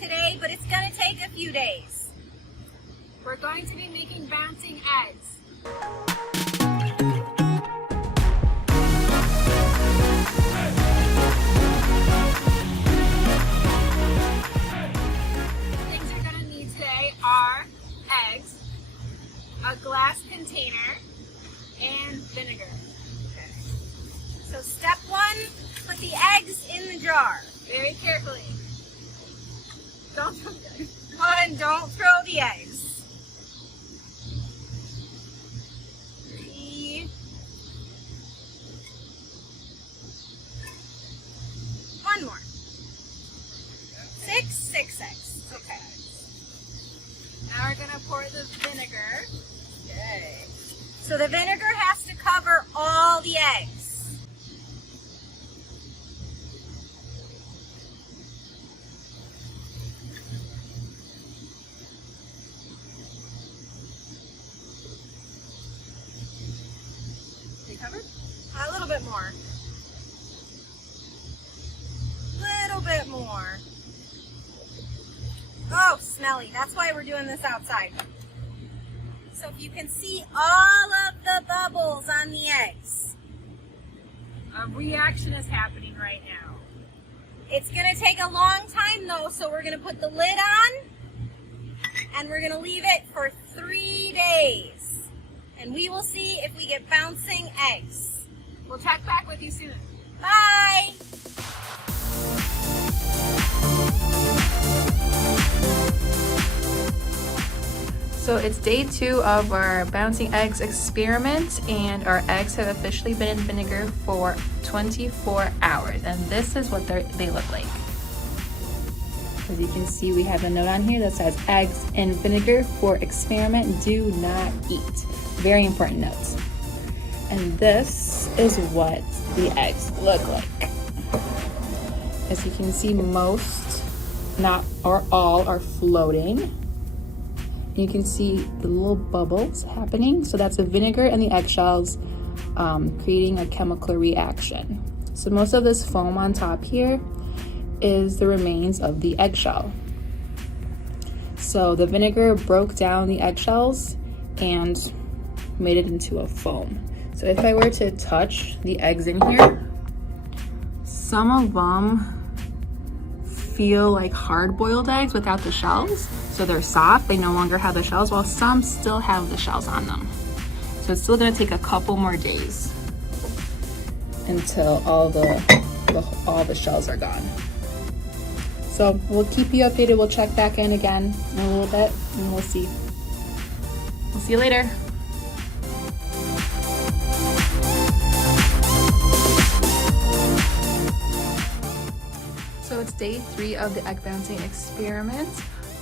today, but it's gonna take a few days. We're going to be making bouncing eggs. Things you're gonna need today are eggs, a glass container, and vinegar. Okay. So step one, put the eggs in the jar. Very carefully. Don't throw the eggs. One, don't throw the eggs. 3. One more. 6 eggs. Okay. Now we're gonna pour the vinegar. Okay. So the vinegar has to cover all the eggs. They covered? A little bit more. Little bit more. Oh, smelly. That's why we're doing this outside. So if you can see all of the bubbles on the eggs. A reaction is happening right now. It's going to take a long time though, so we're going to put the lid on and we're going to leave it for 3 days. And we will see if we get bouncing eggs. We'll check back with you soon. Bye! So it's day 2 of our bouncing eggs experiment, and our eggs have officially been in vinegar for 24 hours, and this is what they look like. As you can see, we have a note on here that says eggs in vinegar for experiment, do not eat. Very important notes. And this is what the eggs look like. As you can see, most, not or all, are floating. You can see the little bubbles happening. So that's the vinegar and the eggshells creating a chemical reaction. So most of this foam on top here is the remains of the eggshell. So the vinegar broke down the eggshells and made it into a foam. So if I were to touch the eggs in here, some of them feel like hard-boiled eggs without the shells. So they're soft, they no longer have the shells, while some still have the shells on them. So it's still gonna take a couple more days until all the shells are gone. So we'll keep you updated. We'll check back in again in a little bit and we'll see. We'll see you later. So it's day 3 of the egg bouncing experiment.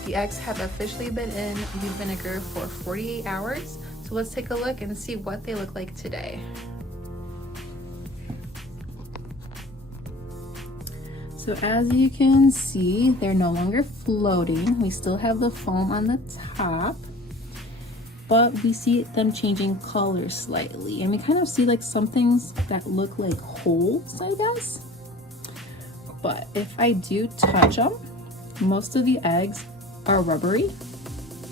The eggs have officially been in the vinegar for 48 hours. So let's take a look and see what they look like today. So as you can see, they're no longer floating. We still have the foam on the top, but we see them changing color slightly. And we kind of see like some things that look like holes, I guess. But if I do touch them, most of the eggs are rubbery.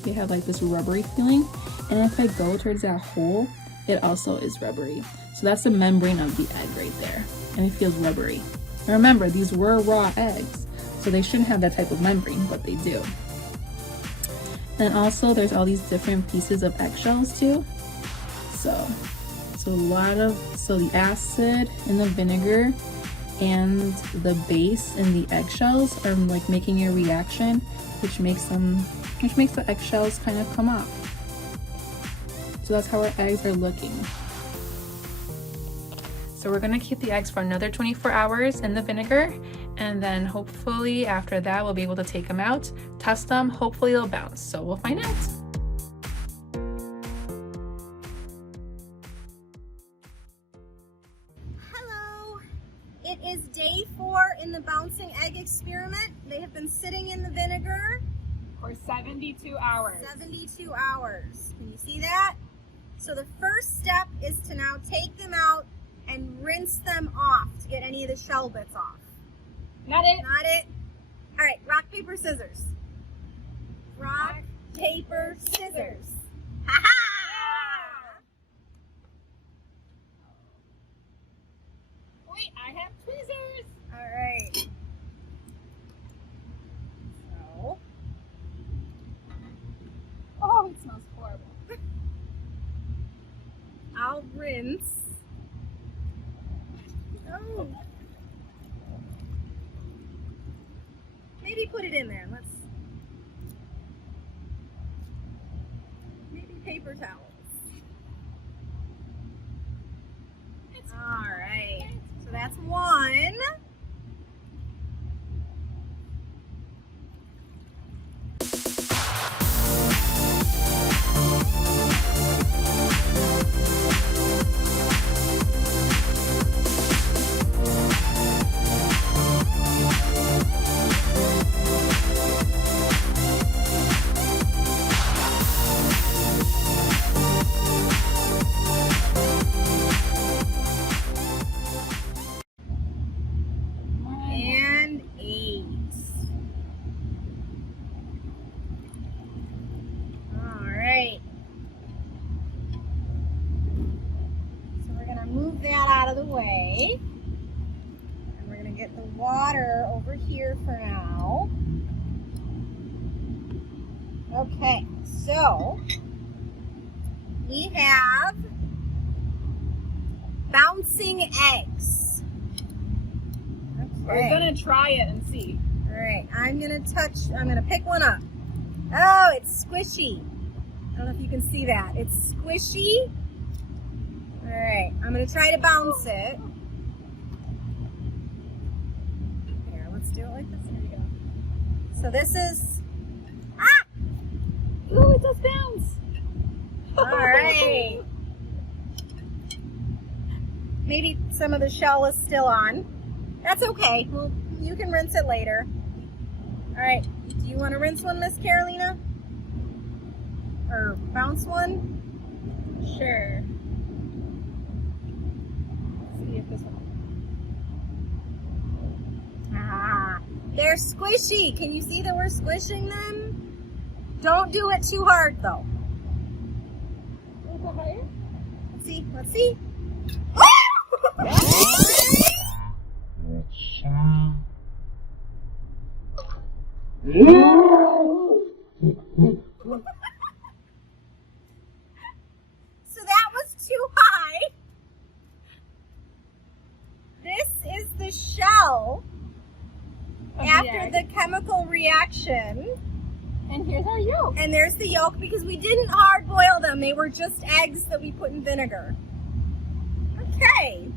They have like this rubbery feeling. And if I go towards that hole, it also is rubbery. So that's the membrane of the egg right there. And it feels rubbery. And remember, these were raw eggs, so they shouldn't have that type of membrane, but they do. And also there's all these different pieces of eggshells too. So the acid in the vinegar and the base in the eggshells are like making a reaction, which makes the eggshells kind of come off. So that's how our eggs are looking. So we're gonna keep the eggs for another 24 hours in the vinegar, and then hopefully after that we'll be able to take them out, test them, hopefully they'll bounce. So we'll find out. Hello! It is day 4 in the bouncing egg experiment. They have been sitting in the vinegar For 72 hours. 72 hours. Can you see that? So the first step is to now take them out and rinse them off to get any of the shell bits off. Not it. Not it? All right, rock, paper, scissors. Rock, paper, scissors. Ha ha! Wait, I have tweezers. All right. So, Oh, it smells horrible. I'll rinse. Oh. Maybe put it in there. Let's. Maybe paper towels. All right. So that's one. And 8. All right. So we're going to move that out of the way. And we're going to get the water over here for now. Okay, so we have bouncing eggs. We're gonna try it and see. All right, I'm gonna pick one up. Oh, it's squishy. I don't know if you can see that. It's squishy. All right, I'm gonna try to bounce it. Here, let's do it like this. Here we go. So this is, Ooh, it does bounce. all right. Maybe some of the shell is still on. That's okay. Well, you can rinse it later. All right. Do you want to rinse one, Miss Karolina? Or bounce one? Sure. Let's see if this one. Ah, they're squishy. Can you see that we're squishing them? Don't do it too hard, though. A little higher? Let's see. Let's see. So that was too high. This is the shell after the chemical reaction. And here's our yolk. And there's the yolk because we didn't hard boil them. They were just eggs that we put in vinegar. Okay.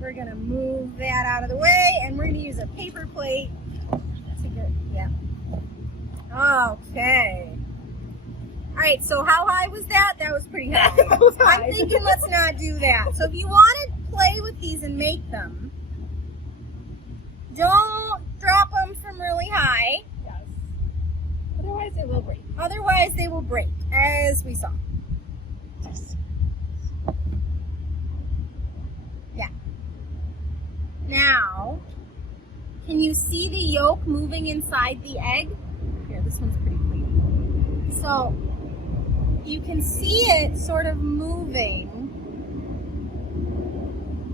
We're gonna move that out of the way and we're gonna use a paper plate to get, yeah. Okay. All right, so how high was that? That was pretty high. I'm thinking let's not do that. So if you want to play with these and make them, don't drop them from really high. Yes. Otherwise it will break. Otherwise they will break, as we saw. Yeah. Now, can you see the yolk moving inside the egg? Here, this one's pretty clean. So, you can see it sort of moving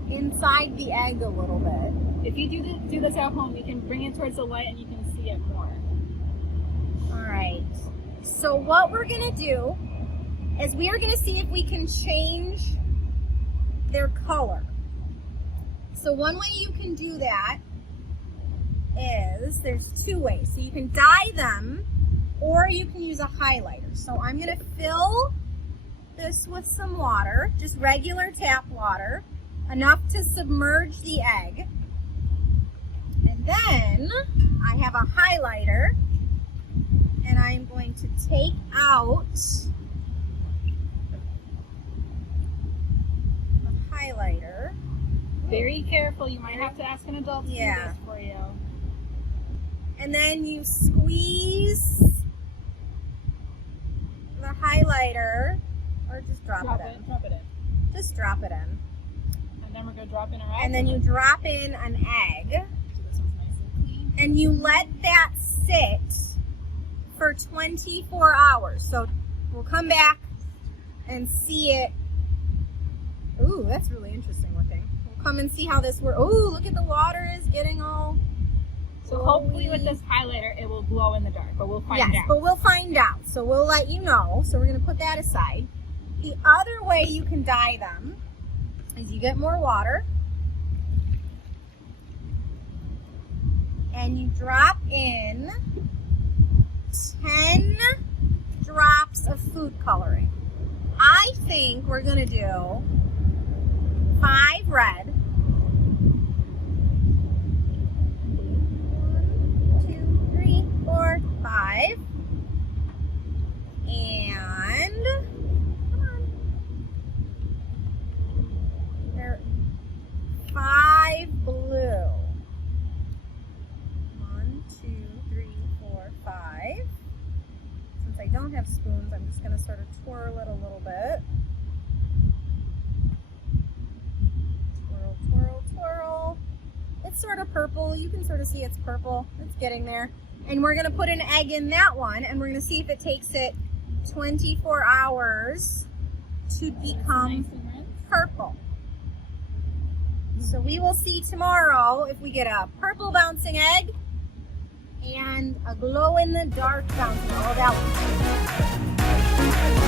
inside the egg a little bit. If you do this at home, you can bring it towards the light and you can see it more. All right. So what we're going to do is we are going to see if we can change their color. So one way you can do that is, there's two ways. So you can dye them or you can use a highlighter. So I'm going to fill this with some water, just regular tap water, enough to submerge the egg. And then I have a highlighter and I'm going to take out the highlighter. Very careful. You might have to ask an adult to do this for you. And then you squeeze the highlighter, or just drop it in. Drop it in. Just drop it in. And then we're going to drop in our egg. And then you drop in an egg. So this one's nice and clean. And you let that sit for 24 hours. So we'll come back and see it. Ooh, that's really interesting looking. We'll come and see how this works. Ooh, look at the water is getting all So hopefully with this highlighter, it will glow in the dark, but we'll find yes, out. but we'll find out. So we'll let you know. So we're going to put that aside. The other way you can dye them is you get more water and you drop in 10 drops of food coloring. I think we're going to do 5 red, 1, 2, 3, 4, 5, and come on, there, 5 blue. 1, 2, 3, 4, 5. Since I don't have spoons, I'm just going to sort of twirl it a little bit. Twirl, twirl, twirl. It's sort of purple. You can sort of see it's purple. It's getting there. And we're going to put an egg in that one, and we're going to see if it takes it 24 hours to become purple. So we will see tomorrow if we get a purple bouncing egg and a glow in the dark bouncing. Oh, that one's